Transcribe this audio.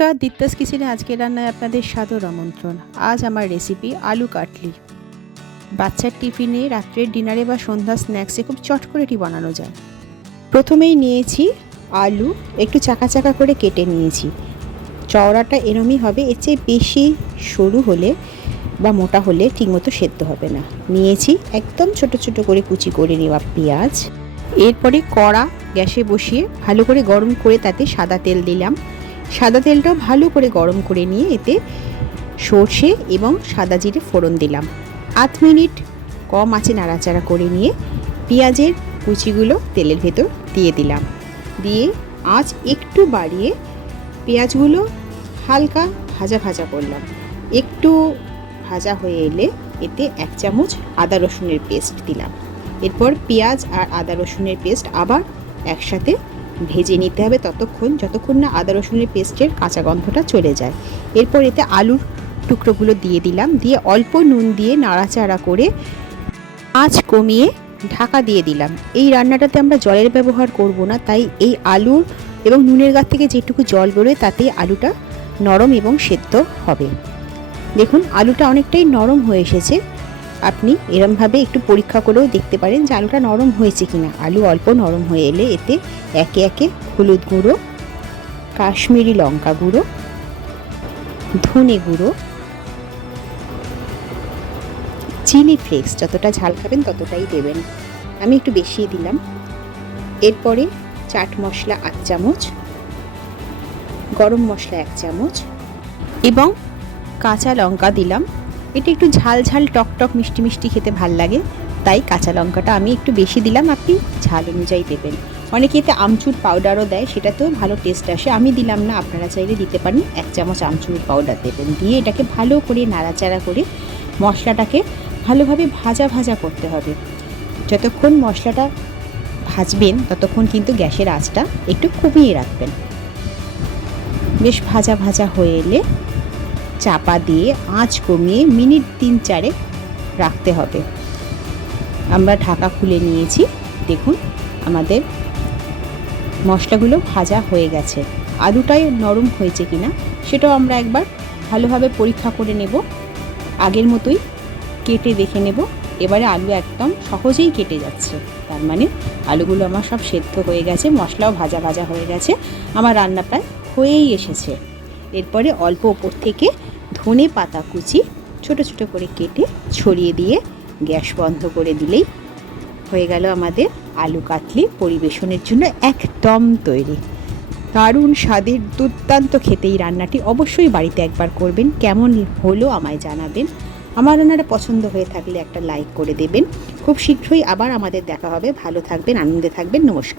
নমস্কার দিত্যাস কিচেনে আজকে রান্নায় আপনাদের সাদর আমন্ত্রণ। আজ আমার রেসিপি আলু কাটলি। বাচ্চার টিফিনে রাত্রের ডিনারে বা সন্ধ্যা স্ন্যাক্সে খুব চট করে এটি বানানো যায়? প্রথমেই নিয়েছি আলু, একটু চাকা চাকা করে কেটে নিয়েছি। চওড়াটা এরমই হবে, এর চেয়ে বেশি সরু হলে বা মোটা হলে ঠিকমতো সেদ্ধ হবে না। নিয়েছি একদম ছোট ছোট করে কুচি করে নেওয়া পেঁয়াজ। এরপরে কড়া গ্যাসে বসিয়ে ভালো করে গরম করে তাতে সাদা তেল দিলাম। সাদা তেলটাও ভালো করে গরম করে নিয়ে এতে সর্ষে এবং সাদা জিরে ফোড়ন দিলাম। আধ মিনিট কম আছে নাড়াচাড়া করে নিয়ে পেঁয়াজের কুচিগুলো তেলের ভেতর দিয়ে দিলাম। দিয়ে আঁচ একটু বাড়িয়ে পেঁয়াজগুলো হালকা ভাজা ভাজা করলাম। একটু ভাজা হয়ে এলে এতে এক চামচ আদা রসুনের পেস্ট দিলাম। এরপর পেঁয়াজ আর আদা রসুনের পেস্ট আবার একসাথে ভেজে নিতে হবে ততক্ষণ, যতক্ষণ না আদা রসুনের পেস্টের কাঁচা গন্ধটা চলে যায়। এরপর এতে আলুর টুকরোগুলো দিয়ে দিলাম, দিয়ে অল্প নুন দিয়ে নাড়াচাড়া করে আঁচ কমিয়ে ঢাকা দিয়ে দিলাম। এই রান্নাটাতে আমরা জলের ব্যবহার করব না, তাই এই আলুর এবং নুনের গাছ থেকে যেটুকু জল বেরোয় তাতেই আলুটা নরম এবং সেদ্ধ হবে। দেখুন, আলুটা অনেকটাই নরম হয়ে এসেছে। আপনি এরমভাবে একটু পরীক্ষা করেও দেখতে পারেন যে আলুটা নরম হয়েছে কিনা। আলু অল্প নরম হয়ে এলে এতে একে একে হলুদ গুঁড়ো, কাশ্মীরি লঙ্কা গুঁড়ো, ধনে গুঁড়ো, চিলি ফ্লেক্স যতটা ঝাল খাবেন ততটাই দেবেন। আমি একটু বেশি দিলাম। এরপরে চাট মশলা আট চামচ, গরম মশলা এক চামচ এবং কাঁচা লঙ্কা দিলাম। এটা একটু ঝাল ঝাল, টক টক, মিষ্টি মিষ্টি খেতে ভালো লাগে। তাই কাঁচা লঙ্কাটা আমি একটু বেশি দিলাম, আপনি ঝাল অনুযায়ী দেবেন। অনেকে এতে আমচুর পাউডারও দেয়, সেটাতেও ভালো টেস্ট আসে। আমি দিলাম না, আপনারা চাইলে দিতে পারেন, এক চামচ আমচুর পাউডার দেবেন। দিয়ে এটাকে ভালো করে নাড়াচাড়া করে মশলাটাকে ভালোভাবে ভাজা ভাজা করতে হবে। যতক্ষণ মশলাটা ভাজবেন, ততক্ষণ কিন্তু গ্যাসের আঁচটা একটু কমিয়ে রাখবেন। বেশ ভাজা ভাজা হয়ে এলে চাপা দিয়ে আঁচ কমিয়ে মিনিট তিন চারে রাখতে হবে। আমরা ঢাকা খুলে নিয়েছি। দেখুন, আমাদের মশলাগুলো ভাজা হয়ে গেছে। আলুটাই নরম হয়েছে কিনা সেটাও আমরা একবার ভালোভাবে পরীক্ষা করে নেব। আগের মতোই কেটে দেখে নেব। এবারে আলু একদম সহজেই কেটে যাচ্ছে। তার মানে আলুগুলো আমার সব সেদ্ধ হয়ে গেছে, মশলাও ভাজা ভাজা হয়ে গেছে। আমার রান্না প্রায় হয়েই এসেছে। এরপরে অল্প ওপর থেকে ধনে পাতা কুচি ছোট ছোট করে কেটে ছড়িয়ে দিয়ে গ্যাস বন্ধ করে দিলেই হয়ে গেল আমাদের আলু কাতলি পরিবেশনের জন্য একদম তৈরি। দারুণ স্বাদের দুর্দান্ত খেতে এই রান্নাটি অবশ্যই বাড়িতে একবার করবেন। কেমন হলো আমায় জানাবেন। আমার রান্নাটা পছন্দ হয়ে থাকলে একটা লাইক করে দেবেন। খুব শীঘ্রই আবার আমাদের দেখা হবে। ভালো থাকবেন, আনন্দে থাকবেন। নমস্কার।